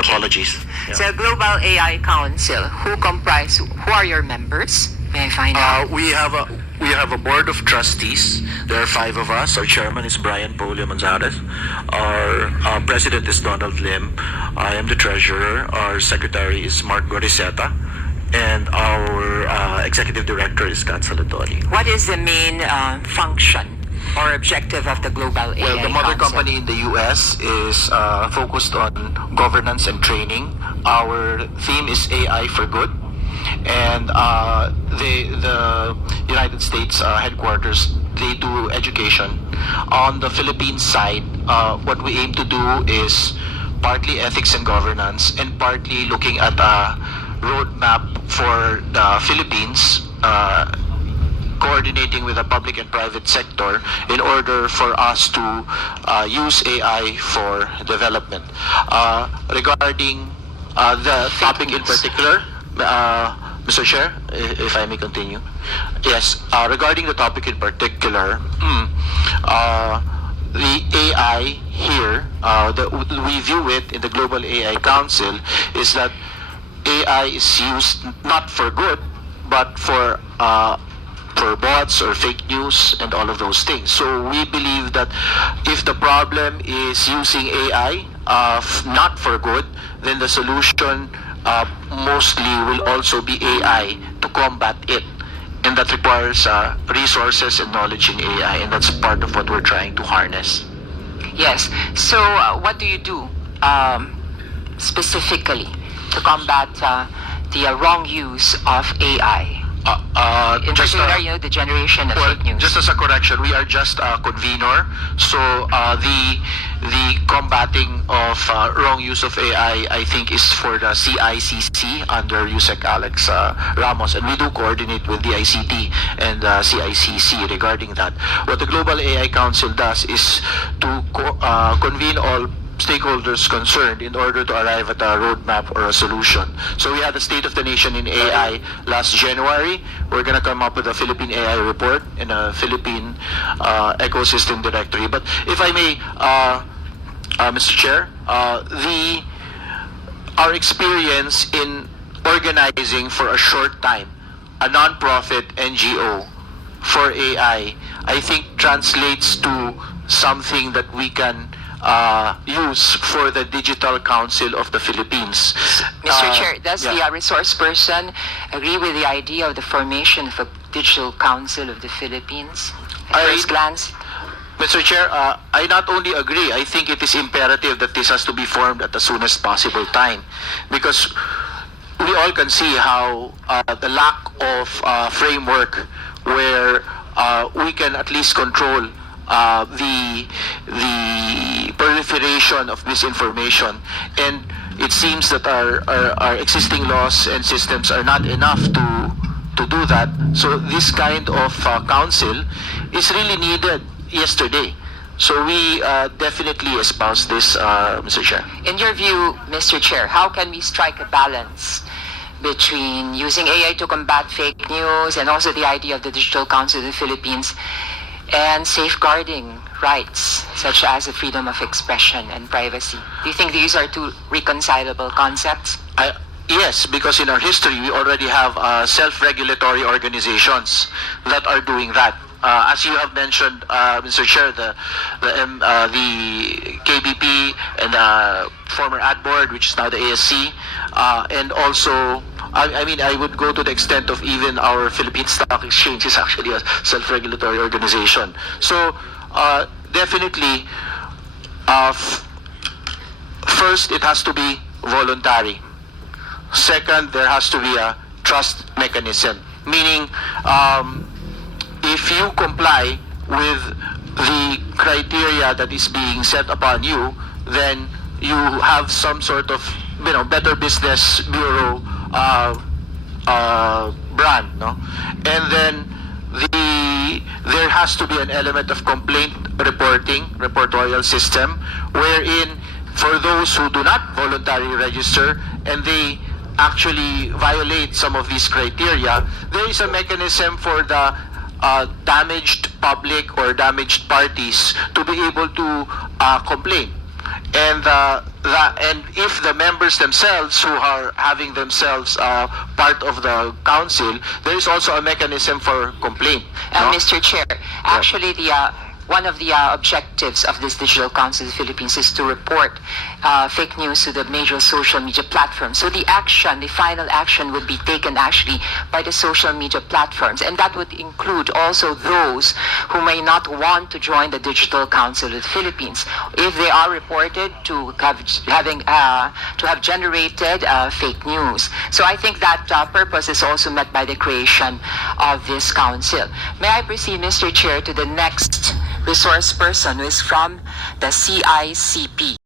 apologies. Yeah. So Global AI Council, who are your members? May I find out? We have a board of trustees. There are 5 of us. Our chairman is Brian Polio Manzares. Our president is Donald Lim. I am the treasurer. Our secretary is Mark Goriseta. And our executive director is Kat Salatori. What is the main function or objective of the Global AI Well, the mother Council? company in the US is focused on governance and training. Our theme is AI for Good. And the United States headquarters, they do education. On the Philippines side, what we aim to do is partly ethics and governance and partly looking at a roadmap for the Philippines, coordinating with the public and private sector in order for us to use AI for development. Regarding the topic in particular, Mr. Chair, if I may continue. Yes, regarding the topic in particular, the AI here, we view it in the Global AI Council, is that AI is used not for good, but for bots or fake news and all of those things. So we believe that if the problem is using AI not for good, then the solution mostly will also be AI to combat it. And that requires resources and knowledge in AI, and that's part of what we're trying to harness. Yes. So what do you do specifically to combat the wrong use of AI? In particular, the generation of fake news. Just as a correction, we are just a convener. So the combating of wrong use of AI, I think, is for the CICC under USEC Alex Ramos, and we do coordinate with the ICT and CICC regarding that. What the Global AI Council does is to convene all stakeholders concerned in order to arrive at a roadmap or a solution. So we had the State of the Nation in AI last January. We're going to come up with a Philippine AI report and a Philippine ecosystem directory. But if I may, Mr. Chair, our experience in organizing for a short time a non-profit NGO for AI, I think translates to something that we can use for the Digital Council of the Philippines. Mr. Chair, does the resource person agree with the idea of the formation of a Digital Council of the Philippines? At first glance? Mr. Chair, I not only agree, I think it is imperative that this has to be formed at the soonest possible time, because we all can see how the lack of framework where we can at least control the proliferation of misinformation, and it seems that our existing laws and systems are not enough to do that. So this kind of council is really needed yesterday. So we definitely espouse this, Mr. Chair. In your view, Mr. Chair, how can we strike a balance between using AI to combat fake news and also the idea of the Digital Council of the Philippines and safeguarding rights such as the freedom of expression and privacy? Do you think these are two reconcilable concepts? Yes, because in our history, we already have self-regulatory organizations that are doing that. As you have mentioned, Mr. Chair, the KBP and the former ad board, which is now the ASC, and also, I mean, I would go to the extent of even our Philippine Stock Exchange is actually a self-regulatory organization. So, definitely, first, it has to be voluntary. Second, there has to be a trust mechanism, meaning if you comply with the criteria that is being set upon you, then you have some sort of, Better Business Bureau brand, no? And then there has to be an element of complaint reportorial system, wherein for those who do not voluntarily register and they actually violate some of these criteria, there is a mechanism for the damaged public or damaged parties to be able to complain. And and if the members themselves who are having themselves part of the council, there is also a mechanism for complaint. No? Mr. Chair, actually, one of the objectives of this Digital Council of the Philippines is to report fake news to the major social media platforms. So the final action would be taken actually by the social media platforms, and that would include also those who may not want to join the Digital Council of the Philippines if they are reported to have generated fake news. So I think that purpose is also met by the creation of this council. May I proceed, Mr. Chair, to the next resource person who is from the CICP.